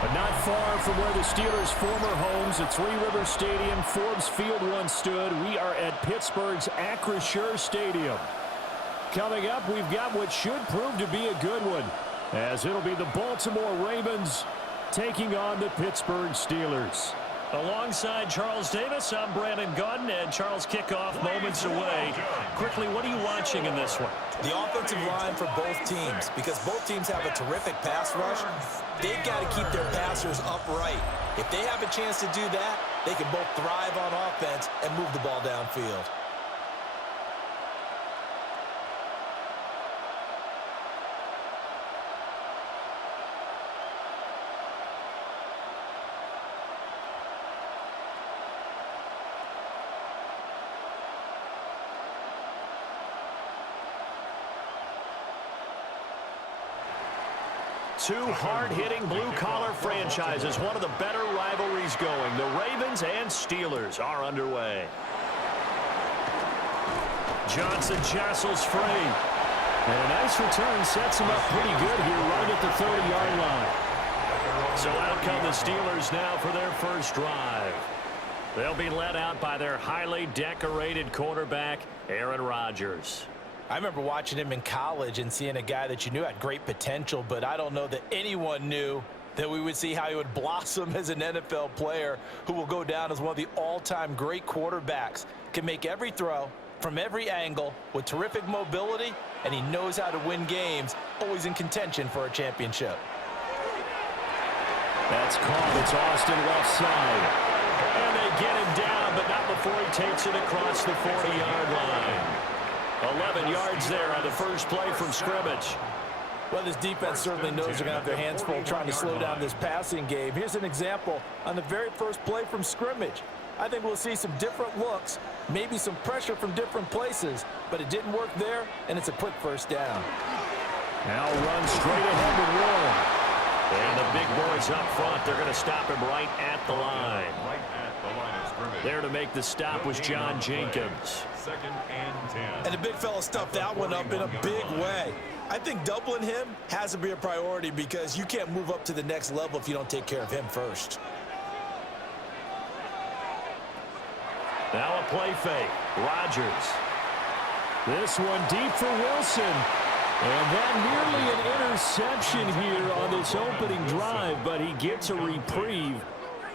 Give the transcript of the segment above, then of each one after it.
But not far from where the Steelers' former homes at Three River Stadium, Forbes Field once stood, we are at Pittsburgh's Acrisure Stadium. Coming up, we've got what should prove to be a good one, as it'll be the Baltimore Ravens taking on the Pittsburgh Steelers. Alongside Charles Davis, I'm Brandon Gaudin, and Charles, kickoff moments away. Quickly, what are you watching in this one? The offensive line for both teams, because both teams have a terrific pass rush. They've got to keep their passers upright. If they have a chance to do that, they can both thrive on offense and move the ball downfield. Two hard-hitting blue-collar franchises, one of the better rivalries going. The Ravens and Steelers are underway. Johnson jostles free. And a nice return sets him up pretty good here right at the 30-yard line. So out come the Steelers now for their first drive. They'll be led out by their highly decorated quarterback, Aaron Rodgers. I remember watching him in college and seeing a guy that you knew had great potential, but I don't know that anyone knew that we would see how he would blossom as an NFL player who will go down as one of the all-time great quarterbacks. Can make every throw from every angle with terrific mobility, and he knows how to win games, always in contention for a championship. That's caught. It's Austin left side. And they get him down, but not before he takes it across the 40-yard line. 11 yards there on the first play from scrimmage. Well, this defense certainly knows they're going to have their hands full trying to slow down this passing game. Here's an example on the very first play from scrimmage. I think we'll see some different looks, maybe some pressure from different places, but it didn't work there, and it's a quick first down. Now run straight ahead to Warren. And the big boys up front, they're going to stop him right at the line. There to make the stop was John Jenkins. Second and 10. And the big fella stuffed that one up in a big way. I think doubling him has to be a priority because you can't move up to the next level if you don't take care of him first. Now a play fake. Rodgers. This one deep for Wilson. And that nearly an interception here on this opening drive, but he gets a reprieve.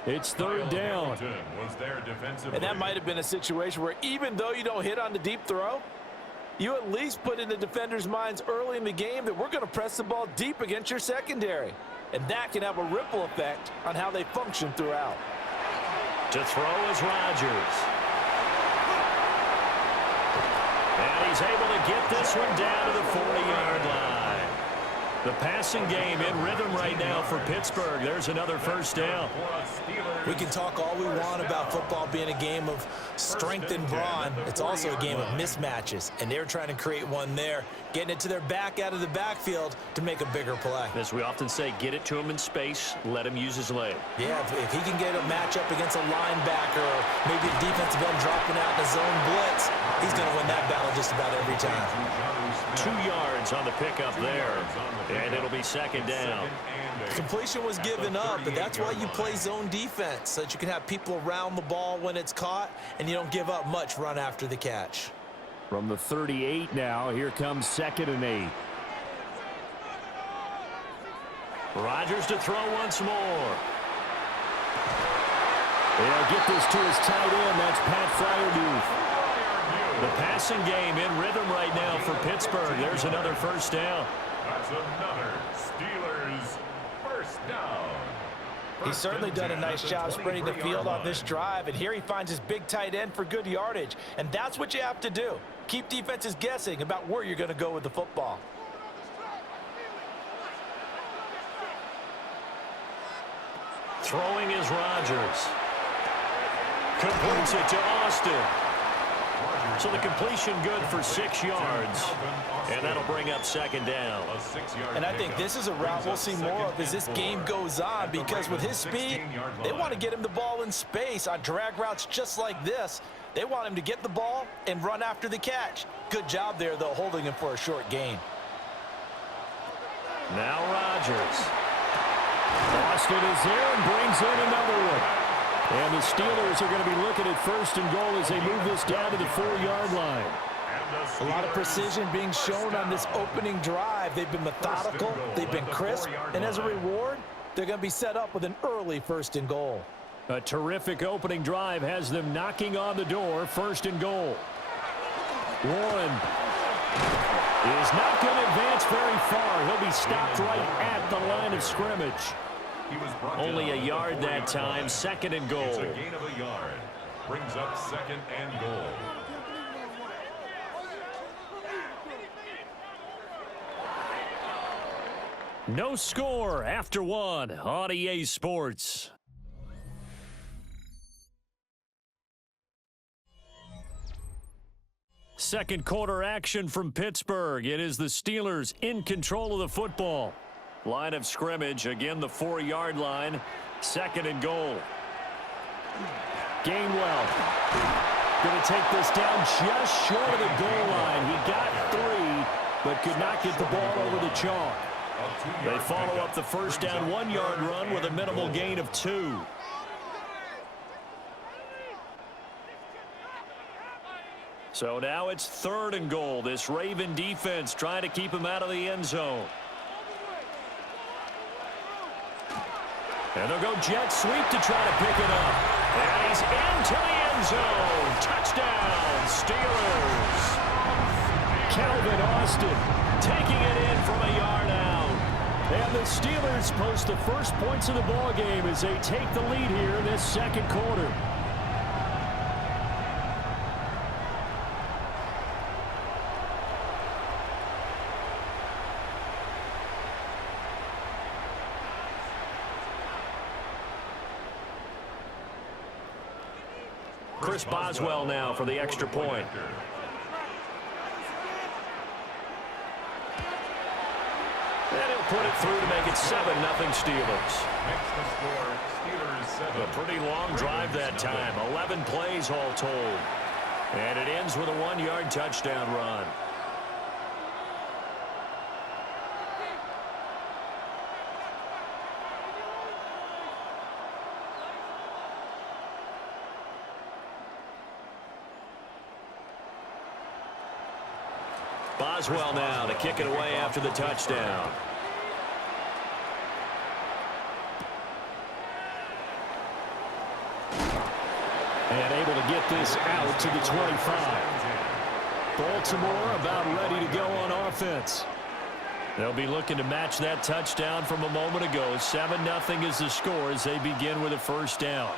It's third down. And that might have been a situation where even though you don't hit on the deep throw, you at least put in the defender's minds early in the game that we're going to press the ball deep against your secondary. And that can have a ripple effect on how they function throughout. To throw is Rodgers. And he's able to get this one down to the 40-yard line. The passing game in rhythm right now for Pittsburgh. There's another first down. We can talk all we want about football being a game of strength and brawn. It's also a game of mismatches, and they're trying to create one there, getting it to their back out of the backfield to make a bigger play. As we often say, get it to him in space, let him use his leg. Yeah, if he can get a matchup against a linebacker or maybe a defensive end dropping out in a zone blitz, he's going to win that battle just about every time. 2 yards on the pickup there, and it'll be second down. Completion was given up, but that's why you play zone defense, so that you can have people around the ball when it's caught, and you don't give up much run after the catch. From the 38 now, here comes 2nd and 8. Rodgers to throw once more. They'll get this to his tight end. That's Pat Fryermuth. The passing game in rhythm right now for Pittsburgh. There's another first down. That's another Steelers first down. He's certainly done a nice job spreading the field on this drive, and here he finds his big tight end for good yardage. And that's what you have to do. Keep defenses guessing about where you're going to go with the football. Throwing is Rodgers. Completes it to Austin. So the completion good for 6 yards. And that'll bring up second down. And I think this is a route we'll see more of as this game goes on, because with his speed, they want to get him the ball in space on drag routes just like this. They want him to get the ball and run after the catch. Good job there, though, holding him for a short gain. Now Rodgers. Austin is there and brings in another one. And the Steelers are going to be looking at first and goal as they move this down to the 4-yard line. A lot of precision being shown on this opening drive. They've been methodical, they've been crisp, and as a reward, they're going to be set up with an early first and goal. A terrific opening drive has them knocking on the door, first and goal. Warren is not going to advance very far. He'll be stopped right at the line of scrimmage. Only a yard that time, second and goal. It's a gain of a yard. Brings up second and goal. No score after one on EA Sports. Second quarter action from Pittsburgh. It is the Steelers in control of the football. Line of scrimmage, again the 4-yard line. Second and goal. Gainwell going to take this down just short of the goal line. He got 3, but could not get the ball over the chalk. They follow up the first down 1-yard run with a minimal gain of 2. So now it's third and goal. This Raven defense trying to keep him out of the end zone. And they'll go jet sweep to try to pick it up. And he's into the end zone. Touchdown, Steelers. Calvin Austin taking it in from a yard out. And the Steelers post the first points of the ball game as they take the lead here in this second quarter. Chris Boswell now for the extra point. And he'll put it through to make it 7-0 Steelers. Makes the score Steelers 7. A pretty long drive that time. 11 plays all told. And it ends with a 1-yard touchdown run. Boswell now to kick it away after the touchdown. And able to get this out to the 25. Baltimore about ready to go on offense. They'll be looking to match that touchdown from a moment ago. 7-0 is the score as they begin with a first down.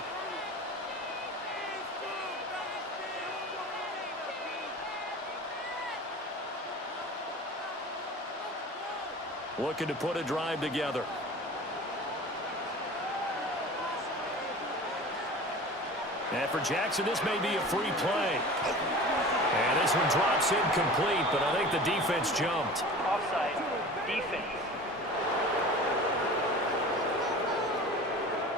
Looking to put a drive together. And for Jackson, this may be a free play. And this one drops incomplete, but I think the defense jumped. Offside, defense.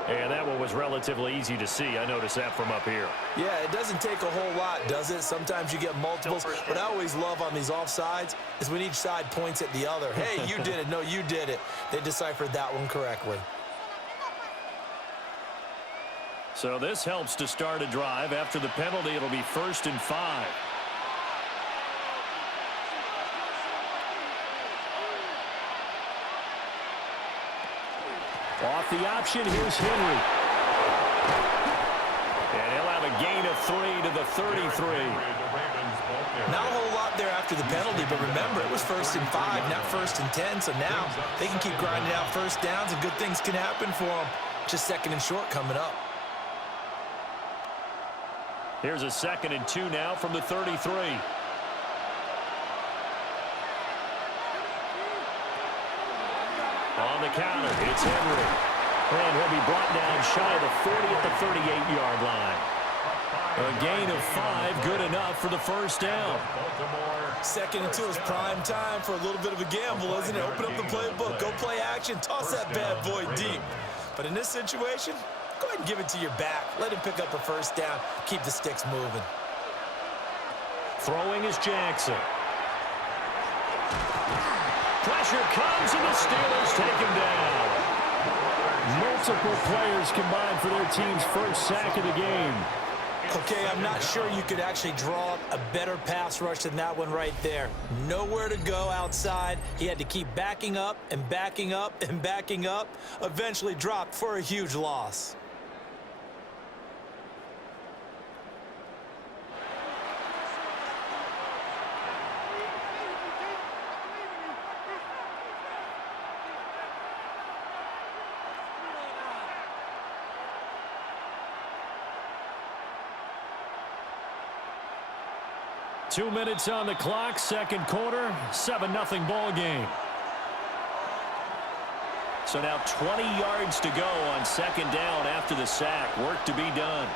And that one was relatively easy to see. I noticed that from up here. Yeah, it doesn't take a whole lot, does it? Sometimes you get multiples. What I always love on these offsides is when each side points at the other. Hey, you did it. No, you did it. They deciphered that one correctly. So this helps to start a drive. After the penalty, it'll be 1st and 5. Off the option, here's Henry. And he'll have a gain of 3 to the 33. Not a whole lot there after the penalty, but remember, it was 1st and 5, not 1st and 10. So now they can keep grinding out first downs, and good things can happen for them. Just 2nd and short coming up. Here's a 2nd and 2 now from the 33. On the counter, it's Henry. And he'll be brought down shy of the 40 at the 38-yard line. A gain of 5, good enough for the first down. 2nd and 2 is prime time for a little bit of a gamble, isn't it? Open up the playbook, go play action, toss that bad boy deep. But in this situation, go ahead and give it to your back. Let him pick up a first down. Keep the sticks moving. Throwing is Jackson. Pressure comes, and the Steelers take him down. Multiple players combined for their team's first sack of the game. Okay, I'm not sure you could actually draw up a better pass rush than that one right there. Nowhere to go outside. He had to keep backing up and backing up and backing up. Eventually dropped for a huge loss. Two minutes on the clock, second quarter, 7-0 ball game. So now 20 yards to go on second down after the sack. Work to be done.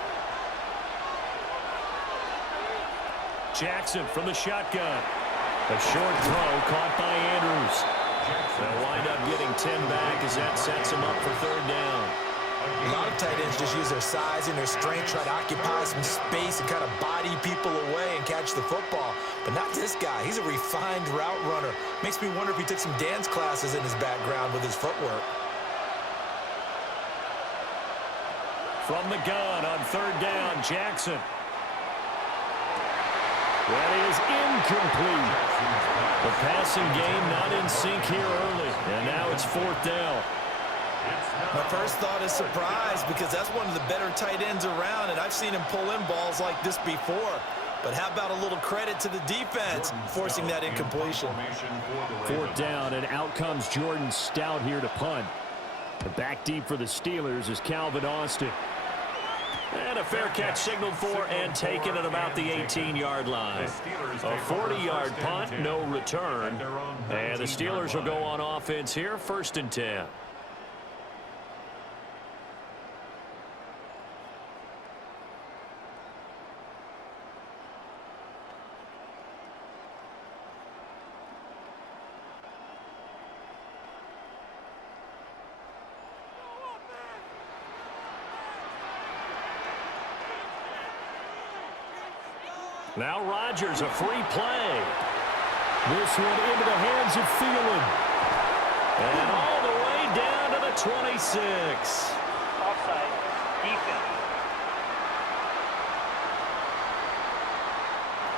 Jackson from the shotgun. A short throw caught by Andrews. They'll wind up getting 10 back as that sets him up for third down. A lot of tight ends just use their size and their strength, try to occupy some space and kind of body people away and catch the football. But not this guy. He's a refined route runner. Makes me wonder if he took some dance classes in his background with his footwork. From the gun on third down, Jackson. That is incomplete. The passing game not in sync here early. And now it's fourth down. My first thought is surprise because that's one of the better tight ends around, and I've seen him pull in balls like this before. But how about a little credit to the defense forcing that incompletion? Fourth down, and out comes Jordan Stout here to punt. The back deep for the Steelers is Calvin Austin. And a fair catch signaled for and taken at about the 18-yard line. A 40-yard punt, no return. And the Steelers will go on offense here, 1st and 10. Now Rodgers, a free play. This one into the hands of Thielen. And all the way down to the 26. Offside. Defense.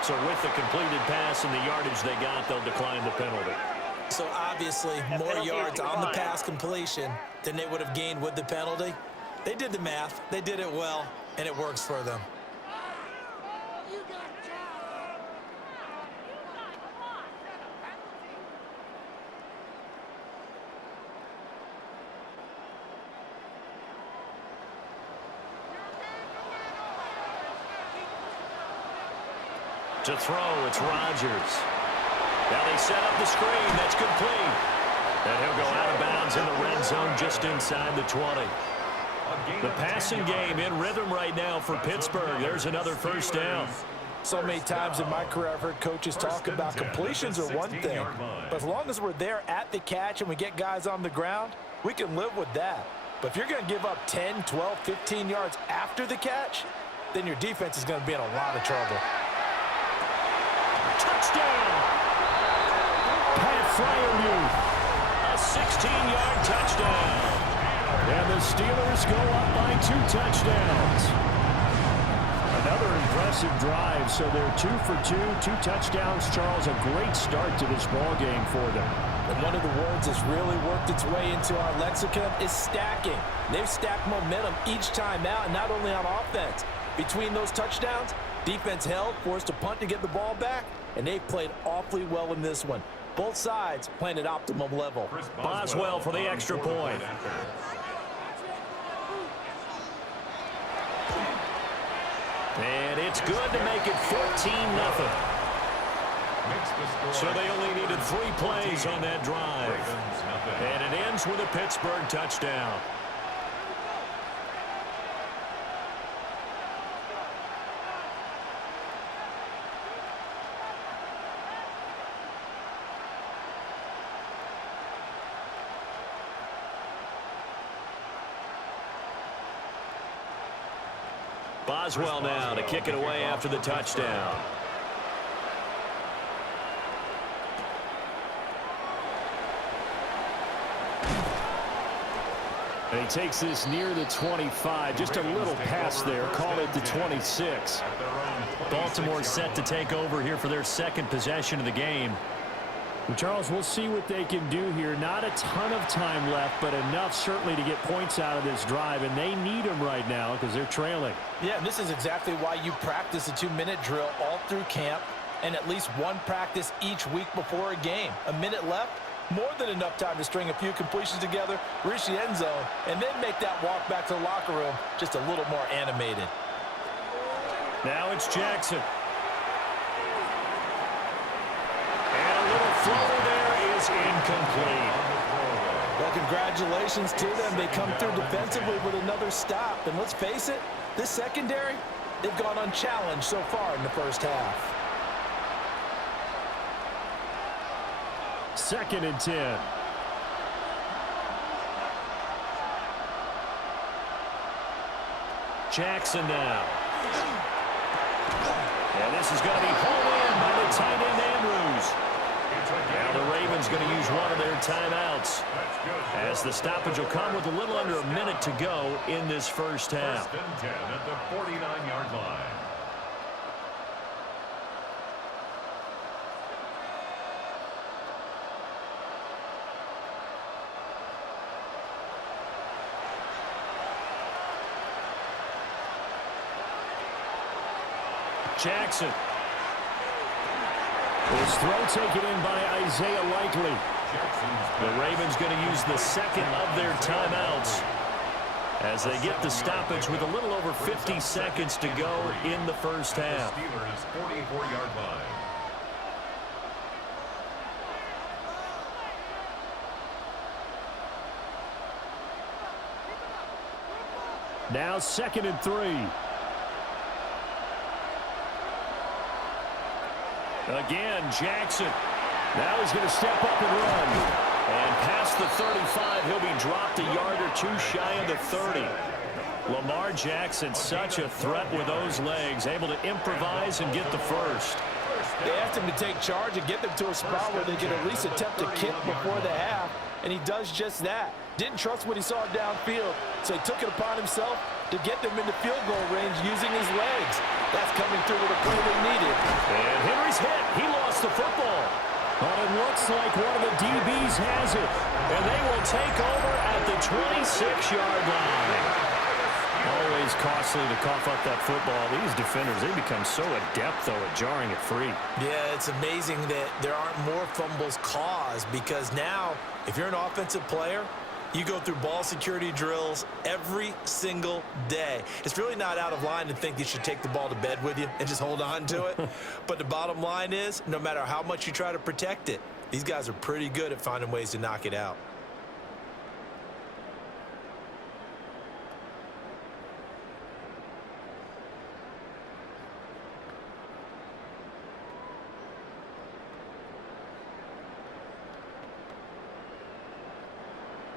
So with the completed pass and the yardage they got, they'll decline the penalty. So obviously more yards on the pass completion than they would have gained with the penalty. They did the math. They did it well, and it works for them. To throw, it's Rodgers. Now they set up the screen. That's complete. And he'll go out of bounds in the red zone just inside the 20. The passing game in rhythm right now for Pittsburgh. There's another first down. So many times in my career I've heard coaches talk about completions are one thing, but as long as we're there at the catch and we get guys on the ground, we can live with that. But if you're going to give up 10, 12, 15 yards after the catch, then your defense is going to be in a lot of trouble. Touchdown! Pat Fryermuth. A 16-yard touchdown. And the Steelers go up by 2 touchdowns. Another impressive drive, so they're 2 for 2, 2 touchdowns. Charles, a great start to this ball game for them. And one of the words that's really worked its way into our lexicon is stacking. They've stacked momentum each time out, and not only on offense. Between those touchdowns, defense held, forced a punt to get the ball back, and they've played awfully well in this one. Both sides playing at optimum level. Boswell for the extra point. And it's good to make it 14-0. So they only needed 3 plays on that drive. And it ends with a Pittsburgh touchdown. Boswell now to kick it away after the touchdown. And he takes this near the 25. Just a little pass there. Call it the 26. Baltimore set to take over here for their second possession of the game. Well, Charles, we'll see what they can do here. Not a ton of time left, but enough certainly to get points out of this drive, and they need them right now because they're trailing. Yeah, and this is exactly why you practice a 2-minute drill all through camp and at least one practice each week before a game. A minute left, more than enough time to string a few completions together, reach the end zone, and then make that walk back to the locker room just a little more animated. Now it's Jackson. And a little floater there is incomplete. Well, congratulations to them. They come through defensively with another stop. And let's face it, this secondary, they've gone unchallenged so far in the first half. 2nd and 10. Jackson now. And this is going to be hauled in by the tight end Andrews. Now the Ravens going to use one of their timeouts, as the stoppage will come with a little under a minute to go in this first half. 1st and 10 at the 49-yard line. Jackson. His throw taken in by Isaiah Likely. The Ravens going to use the second of their timeouts as they get the stoppage with a little over 50 seconds to go in the first half. Steelers' 44-yard line. Now 2nd and 3. Again, Jackson. Now he's going to step up and run. And past the 35, he'll be dropped a yard or two shy of the 30. Lamar Jackson, such a threat with those legs, able to improvise and get the first. They asked him to take charge and get them to a spot where they could at least attempt a kick before the half, and he does just that. Didn't trust what he saw downfield, so he took it upon himself to get them into field goal range using his legs. That's coming through with a play they needed. And Henry's hit. He lost the football. But it looks like one of the DBs has it. And they will take over at the 26-yard line. Always costly to cough up that football. These defenders, they become so adept, though, at jarring it free. Yeah, it's amazing that there aren't more fumbles caused, because now, if you're an offensive player, you go through ball security drills every single day. It's really not out of line to think you should take the ball to bed with you and just hold on to it. But the bottom line is, no matter how much you try to protect it, these guys are pretty good at finding ways to knock it out.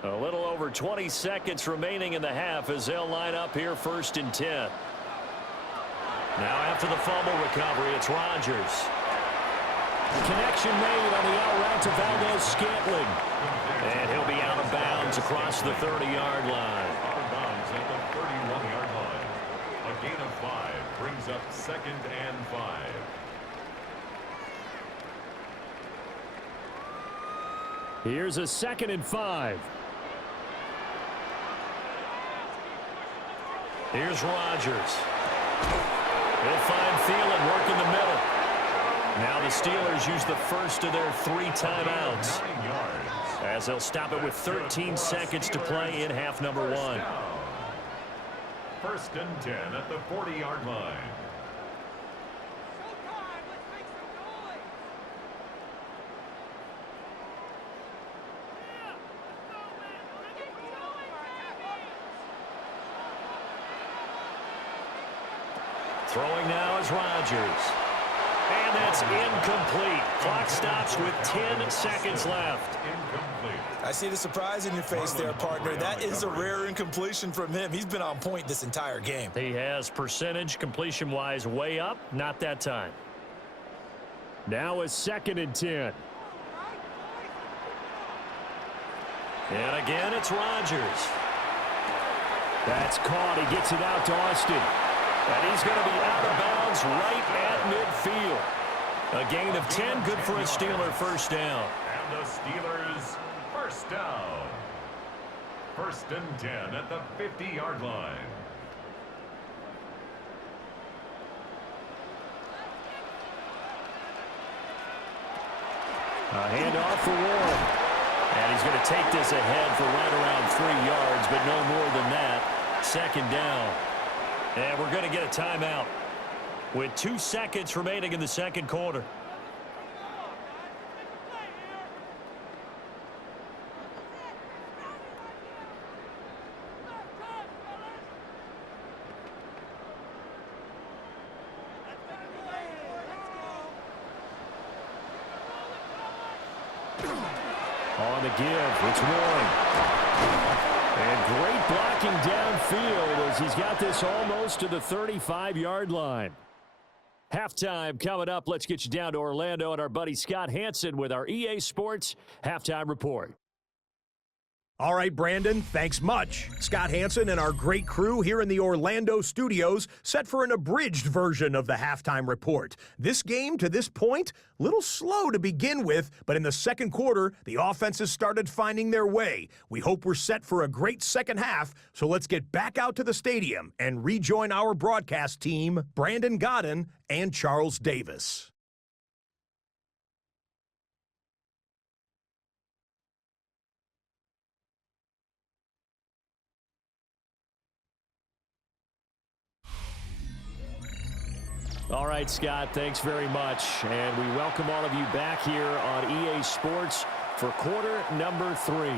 A little over 20 seconds remaining in the half as they'll line up here 1st and 10. Now after the fumble recovery, it's Rodgers. Connection made on the out route to Valdez-Scantling. And he'll be out of bounds across the 30-yard line. Out of bounds at the 31-yard line. A gain of 5 brings up 2nd and 5. Here's a 2nd and 5. Here's Rodgers. He'll find Thielen work in the middle. Now the Steelers use the first of their 3 timeouts, as they'll stop it with 13 seconds to play in half number 1. 1st and 10 at the 40-yard line. Throwing now is Rodgers. And that's incomplete. Clock stops with 10 seconds left. Incomplete. I see the surprise in your face there, partner. That is a rare incompletion from him. He's been on point this entire game. He has percentage completion-wise way up. Not that time. Now a 2nd and 10. And again, it's Rodgers. That's caught. He gets it out to Austin. And he's going to be out of bounds right at midfield. A gain of 10, good for a Steeler first down. And the Steelers first down. 1st and 10 at the 50-yard line. A handoff for Warren. And he's going to take this ahead for right around 3 yards, but no more than that. 2nd down. And we're going to get a timeout with 2 seconds remaining in the 2nd quarter. On the give, it's Warren. And great blocking downfield as he's got this almost to the 35-yard line. Halftime coming up. Let's get you down to Orlando and our buddy Scott Hansen with our EA Sports Halftime Report. All right, Brandon, thanks much. Scott Hansen and our great crew here in the Orlando studios set for an abridged version of the halftime report. This game, to this point, a little slow to begin with, but in the 2nd quarter, the offenses started finding their way. We hope we're set for a great 2nd half, so let's get back out to the stadium and rejoin our broadcast team, Brandon Godden and Charles Davis. All right, Scott, thanks very much. And we welcome all of you back here on EA Sports for quarter number 3.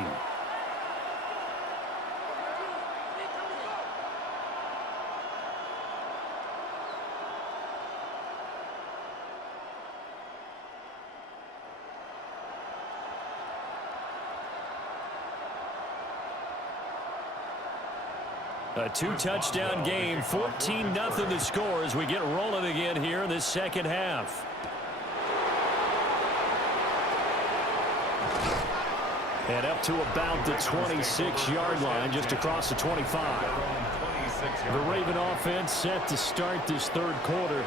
A 2-touchdown game, 14-0 the score as we get rolling again here in this 2nd half. And up to about the 26-yard line, just across the 25. The Raven offense set to start this 3rd quarter.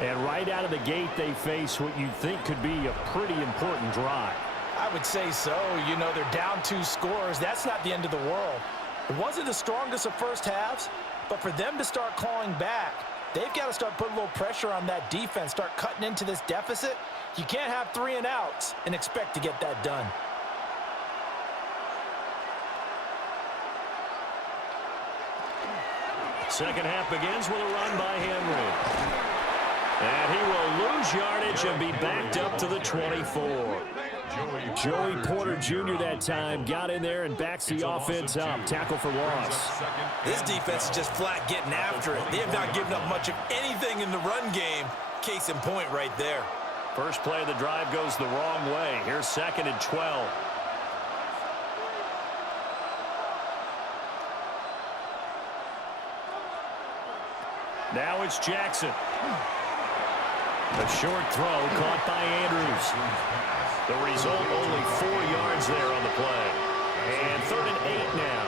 And right out of the gate, they face what you'd think could be a pretty important drive. I would say so. You know, they're down 2 scores. That's not the end of the world. It wasn't the strongest of first halves, but for them to start clawing back, they've got to start putting a little pressure on that defense, start cutting into this deficit. You can't have 3 and outs and expect to get that done. Second half begins with a run by Henry. And he will lose yardage and be backed up to the 24. Joey Porter Jr. that time got in there and backs the offense up. Tackle for loss. This defense is just flat getting after it. They have not given up much of anything in the run game. Case in point right there. First play of the drive goes the wrong way. Here's 2nd and 12. Now it's Jackson. A short throw caught by Andrews. The result, only 4 yards there on the play. And 3rd and 8 now.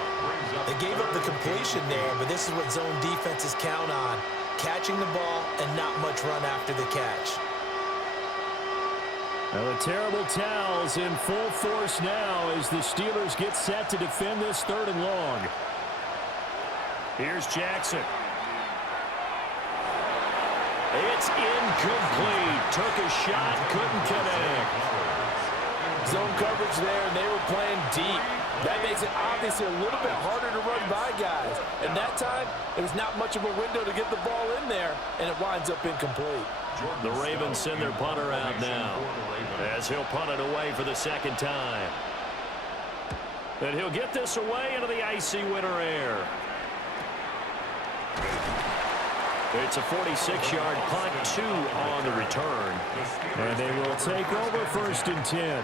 They gave up the completion there, but this is what zone defenses count on. Catching the ball and not much run after the catch. Well, the terrible towels in full force now as the Steelers get set to defend this 3rd and long. Here's Jackson. It's incomplete. Took a shot, couldn't connect. Zone coverage there, and they were playing deep. That makes it obviously a little bit harder to run by guys. And that time, it was not much of a window to get the ball in there, and it winds up incomplete. The Ravens send their punter out now as he'll punt it away for the 2nd time. And he'll get this away into the icy winter air. It's a 46-yard punt, 2 on the return. And they will take over 1st and 10.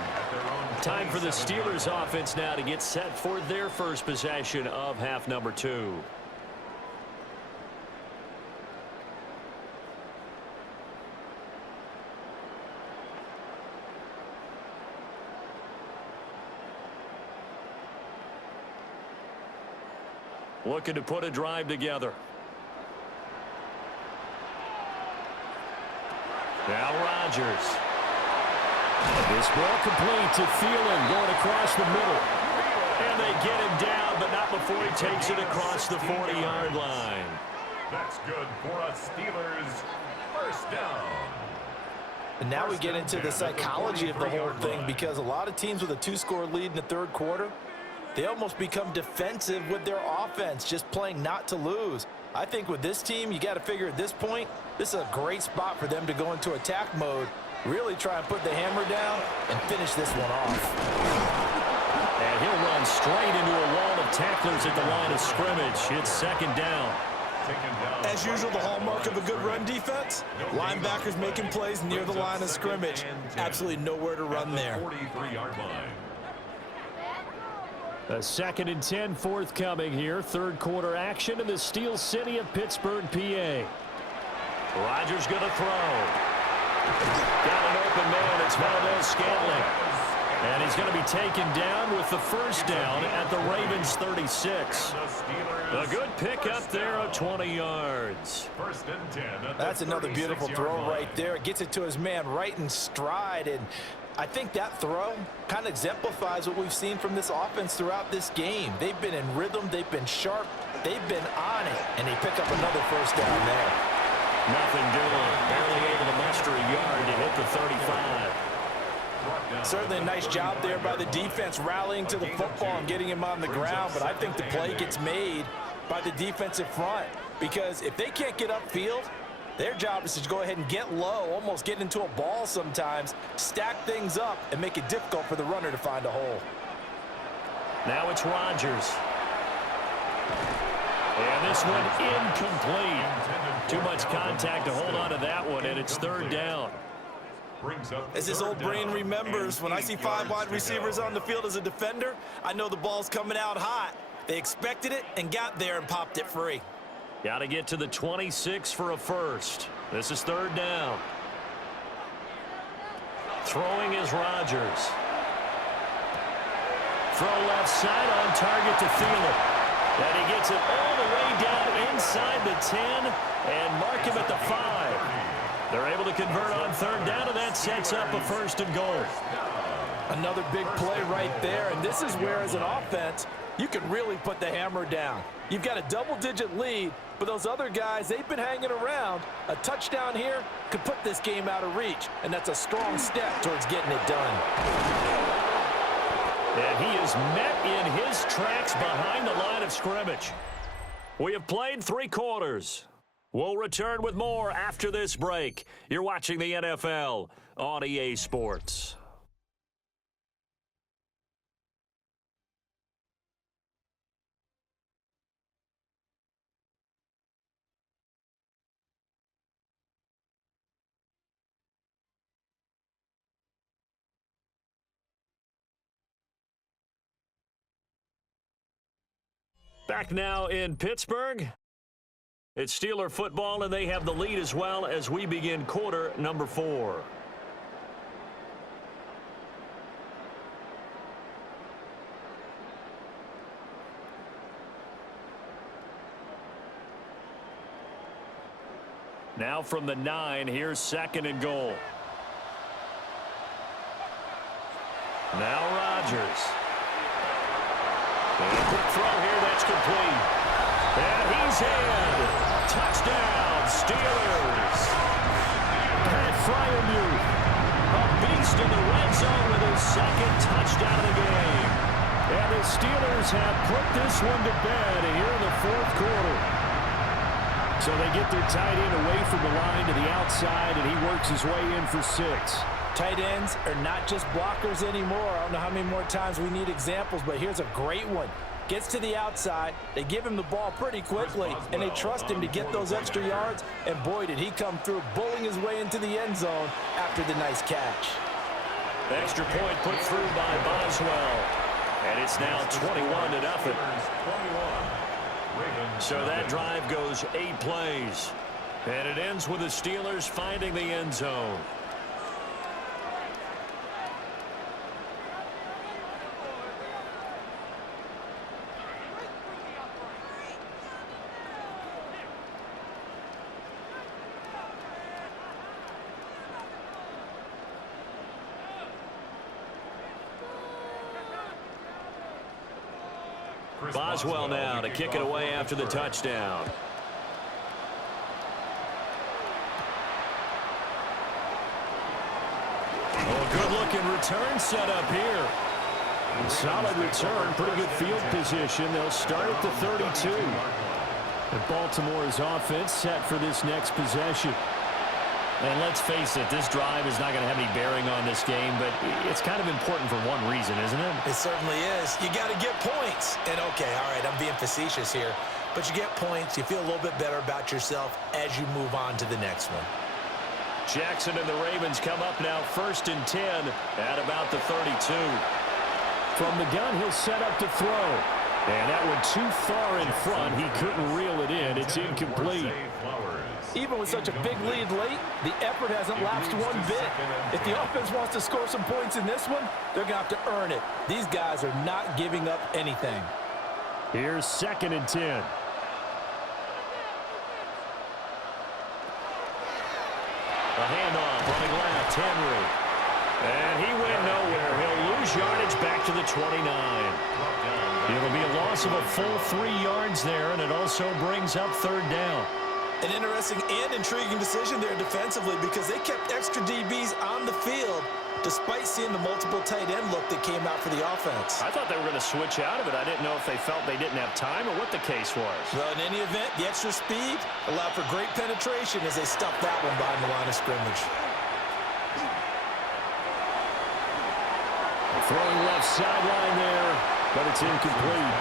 Time for the Steelers offense now to get set for their first possession of half number 2. looking to put a drive together. Now Rodgers. This ball complete to Thielen going across the middle. And they get him down, but not before he takes it across the 40-yard line. That's good for a Steelers first down. And now we get into the psychology of the whole thing, because a lot of teams with a 2-score lead in the third quarter, they almost become defensive with their offense, just playing not to lose. I think with this team, you got to figure at this point, this is a great spot for them to go into attack mode, really try and put the hammer down and finish this one off. And he'll run straight into a wall of tacklers at the line of scrimmage. It's second down. As usual, the hallmark of a good run defense, linebackers making plays near the line of scrimmage. Absolutely nowhere to run there. 43-yard line. A 2nd and 10 forthcoming here. Third quarter action in the Steel City of Pittsburgh, PA. Rodgers going to throw. Got an open man. It's Valdez-Scantling. And he's going to be taken down with the first down at the Ravens 36. A good pickup there of 20 yards. First and 10. That's another beautiful throw right there. It gets it to his man right in stride. And I think that throw kind of exemplifies what we've seen from this offense throughout this game. They've been in rhythm. They've been sharp. They've been on it. And they pick up another first down there. Nothing doing. Barely able to muster a yard to hit the 35. Certainly a nice job there by the defense, rallying to the football and getting him on the ground. But I think the play gets made by the defensive front, because if they can't get upfield, their job is to go ahead and get low, almost get into a ball sometimes, stack things up, and make it difficult for the runner to find a hole. Now it's Rodgers. And this one incomplete. Too much contact to hold on to that one, and it's third down. As his old brain remembers, when I see 5 wide receivers on the field as a defender, I know the ball's coming out hot. They expected it and got there and popped it free. Got to get to the 26 for a first. This is third down. Throwing is Rodgers. Throw left side on target to Thielen. And he gets it all the way down inside the 10 and mark him at the 5. They're able to convert on third down, and that sets up a first and goal. Another big play right there, and this is where, as an offense, you can really put the hammer down. You've got a double-digit lead, but those other guys, they've been hanging around. A touchdown here could put this game out of reach, and that's a strong step towards getting it done. And he is met in his tracks behind the line of scrimmage. We have played 3 quarters. We'll return with more after this break. You're watching the NFL on EA Sports. Back now in Pittsburgh. It's Steeler football, and they have the lead as well as we begin quarter number 4. Now from the 9, here's second and goal. Now Rodgers. And a quick throw here, that's complete. And he's in. Touchdown, Steelers. Pat Freiermuth, a beast in the red zone with his second touchdown of the game. And the Steelers have put this one to bed here in the fourth quarter. So they get their tight end away from the line to the outside, and he works his way in for 6. Tight ends are not just blockers anymore. I don't know how many more times we need examples, but here's a great one. Gets to the outside, they give him the ball pretty quickly, and they trust him to get those extra yards, and boy, did he come through, bullying his way into the end zone after the nice catch. Extra point put through by Boswell, and it's now 21-0. So that drive goes 8 plays, and it ends with the Steelers finding the end zone. Boswell now to kick it away after the touchdown. Oh, good-looking return set up here. Solid return, pretty good field position. They'll start at the 32. And Baltimore's offense set for this next possession. And let's face it, this drive is not going to have any bearing on this game, but it's kind of important for one reason, isn't it? It certainly is. You got to get points. And, okay, all right, I'm being facetious here. But you get points, you feel a little bit better about yourself as you move on to the next one. Jackson and the Ravens come up now 1st and 10 at about the 32. From the gun, he'll set up to throw. And that one too far in front. He couldn't reel it in. It's incomplete. Even with such a big lead late, the effort hasn't lapsed one bit. If the offense wants to score some points in this one, they're going to have to earn it. These guys are not giving up anything. Here's 2nd and 10. A handoff running left, Henry. And he went nowhere. He'll lose yardage back to the 29. It'll be a loss of a full 3 yards there, and it also brings up 3rd down. An interesting and intriguing decision there defensively because they kept extra DBs on the field despite seeing the multiple tight end look that came out for the offense. I thought they were going to switch out of it. I didn't know if they felt they didn't have time or what the case was. Well, in any event, the extra speed allowed for great penetration as they stuffed that one behind the line of scrimmage. Throwing left sideline there, but it's incomplete.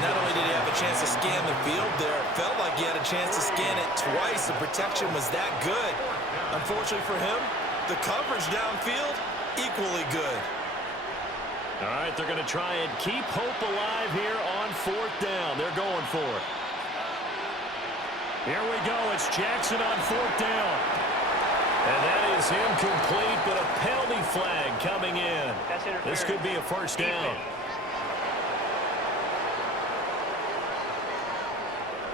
Not only did he have a chance to scan the field there, it felt like he had a chance to scan it twice. The protection was that good. Unfortunately for him, the coverage downfield, equally good. All right, they're going to try and keep hope alive here on 4th down. They're going for it. Here we go. It's Jackson on 4th down. And that is incomplete, but a penalty flag coming in. This could be a 1st down.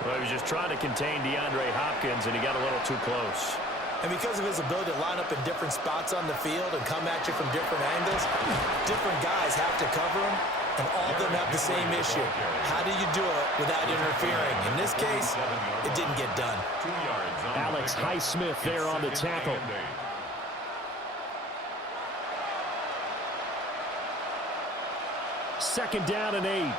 Well, he was just trying to contain DeAndre Hopkins, and he got a little too close. And because of his ability to line up in different spots on the field and come at you from different angles, different guys have to cover him, and all of them have the same issue. How do you do it without interfering? In this case, it didn't get done. Alex Highsmith there on the tackle. Second down and 8.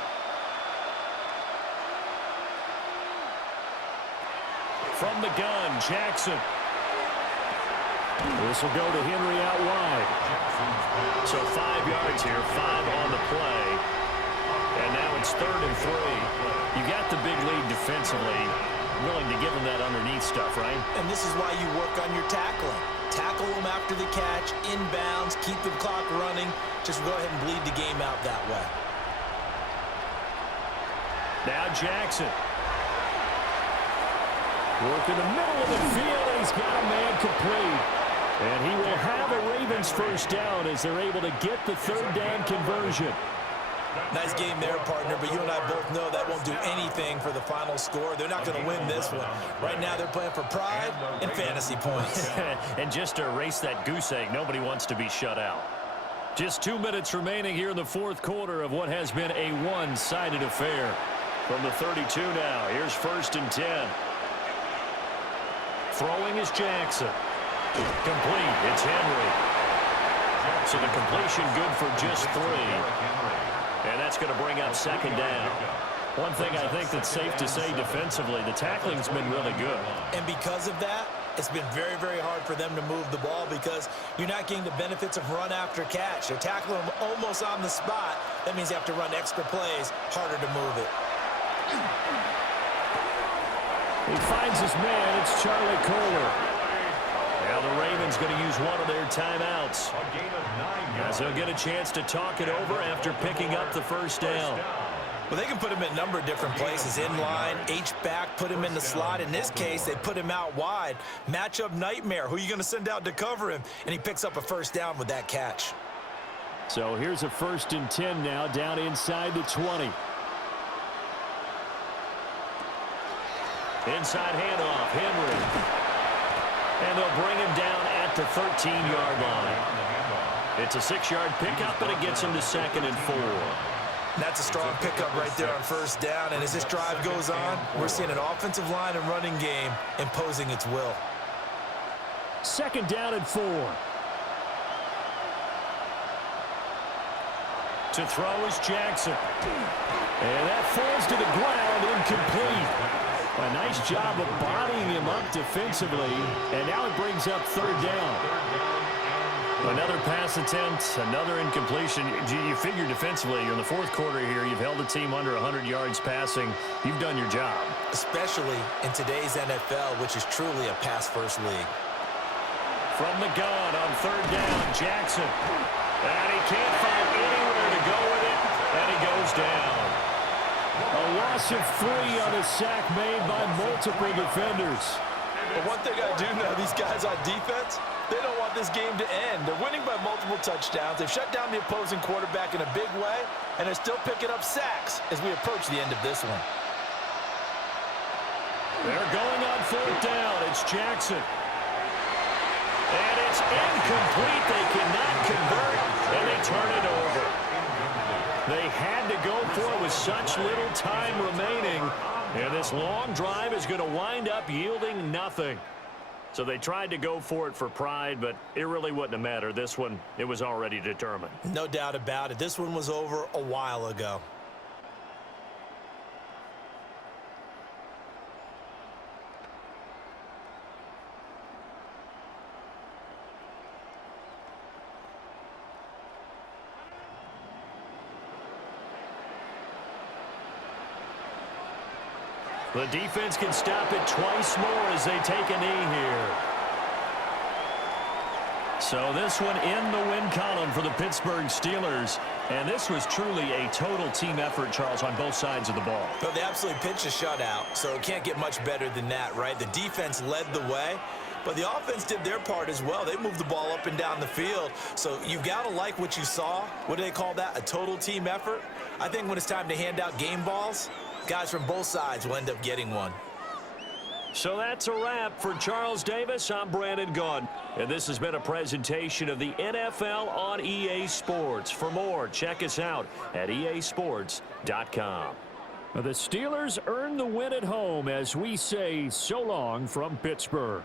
From the gun, Jackson. This will go to Henry out wide. So 5 yards here, 5 on the play. And now it's 3rd and 3. You got the big lead defensively. Willing to give them that underneath stuff, right? And this is why you work on your tackling. Tackle them after the catch, inbounds, keep the clock running. Just go ahead and bleed the game out that way. Now Jackson. Work in the middle of the field, and he's got a man complete. And he will have a Ravens 1st down as they're able to get the 3rd down conversion. Nice game there, partner, but you and I both know that won't do anything for the final score. They're not going to win this one. Right now, they're playing for pride and fantasy points. And just to erase that goose egg, nobody wants to be shut out. Just 2 minutes remaining here in the 4th quarter of what has been a one-sided affair. From the 32 now, here's 1st and 10. Throwing is Jackson. Complete. It's Henry. So the completion good for just 3. And that's going to bring up 2nd down. One thing I think that's safe to say defensively, the tackling's been really good. And because of that, it's been very, very hard for them to move the ball because you're not getting the benefits of run after catch. They're tackling them almost on the spot. That means you have to run extra plays, harder to move it. He finds his man. It's Charlie Kohler. Now the Ravens going to use one of their timeouts, as they'll get a chance to talk it over after picking up the 1st down. Well, they can put him in a number of different places. In line, H-back, put him in the slot. In this case, they put him out wide. Matchup nightmare. Who are you going to send out to cover him? And he picks up a 1st down with that catch. So here's a 1st and 10 now, down inside the 20. Inside handoff, Henry. And they'll bring him down at the 13-yard line. It's a 6-yard pickup, but it gets him to 2nd and 4. That's a strong pickup right there on first down. And as this drive goes on, we're seeing an offensive line and running game imposing its will. 2nd down and 4. To throw is Jackson. And that falls to the ground, incomplete. A nice job of bodying him up defensively. And now it brings up 3rd down. Another pass attempt, another incompletion. You figure defensively, you're in the 4th quarter here. You've held the team under 100 yards passing. You've done your job. Especially in today's NFL, which is truly a pass-first league. From the gun on 3rd down, Jackson. And he can't find anywhere to go with it. And he goes down. A loss of 3 on a sack made by multiple defenders. But one thing I do know, these guys on defense, they don't want this game to end. They're winning by multiple touchdowns. They've shut down the opposing quarterback in a big way, and they're still picking up sacks as we approach the end of this one. They're going on 4th down. It's Jackson. And it's incomplete. They cannot convert, and they turn it over. They had to go for it with such little time remaining. And this long drive is going to wind up yielding nothing. So they tried to go for it for pride, but it really wouldn't have mattered. This one, it was already determined. No doubt about it. This one was over a while ago. The defense can stop it twice more as they take a knee here. So this one in the win column for the Pittsburgh Steelers. And this was truly a total team effort, Charles, on both sides of the ball. Well, they absolutely pitched a shutout, so it can't get much better than that, right? The defense led the way, but the offense did their part as well. They moved the ball up and down the field. So you've got to like what you saw. What do they call that? A total team effort? I think when it's time to hand out game balls, guys from both sides will end up getting one. So that's a wrap for Charles Davis. I'm Brandon Gunn. And this has been a presentation of the NFL on EA Sports. For more, check us out at easports.com. The Steelers earn the win at home as we say so long from Pittsburgh.